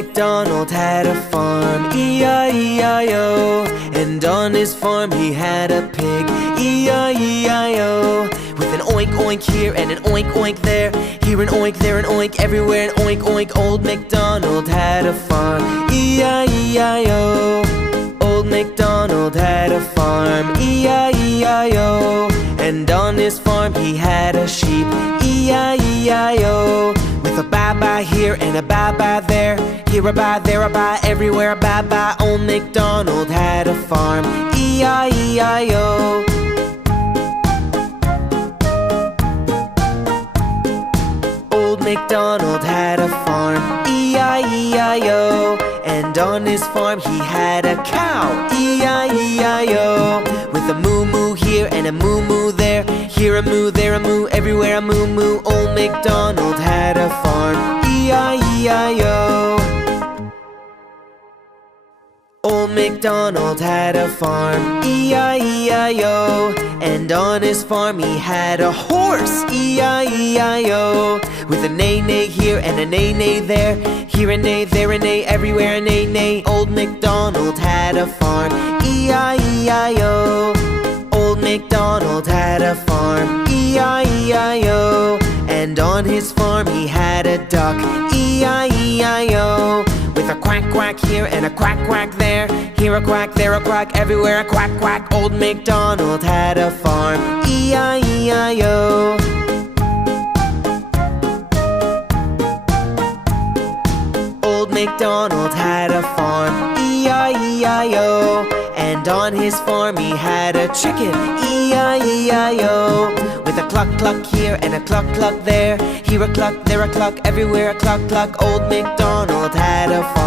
MacDonald had a farm, E-I-E-I-O. And on his farm he had a pig, E-I-E-I-O. With an oink oink here and an oink oink there, here an oink, there an oink, everywhere an oink oink. Old MacDonald had a farm, E-I-E-I-O. Old MacDonald had a farm, E-I-E-I-O. And on his farm he had a sheep, E-I-E-I-O. With a baa-baa here and a baa-baa there, here a baa, there a baa, everywhere a baa-baa. Old MacDonald had a farm, E-I-E-I-O. Old MacDonald had a farm, E-I-E-I-O. And on his farm he had a cow, E-I-E-I-O. With a moo-moo here and a moo-moo there, here a moo, there a moo, everywhere a moo-moo. Old MacDonald had a farm, E-I-E-I-O. Old MacDonald had a farm, E-I-E-I-O. And on his farm he had a horse, E-I-E-I-O. With a neigh-neigh here and a neigh-neigh there, here a neigh, there a neigh, everywhere a neigh-neigh. Old MacDonald had a farm, E-I-E-I-O. Old MacDonald had a farm, E-I-E-I-O. And on his farm he had a duck, E-I-E-I-O. With a quack quack here and a quack quack there, here a quack, there a quack, everywhere a quack quack. Old MacDonald had a farm, E-I-E-I-O. Old MacDonald had a farm, E-I-E-I-O. And on his farm he had a chicken, E-I-E-I-O. With a cluck cluck here and a cluck cluck there, here a cluck, there a cluck, everywhere a cluck cluck. Old MacDonald had a farm,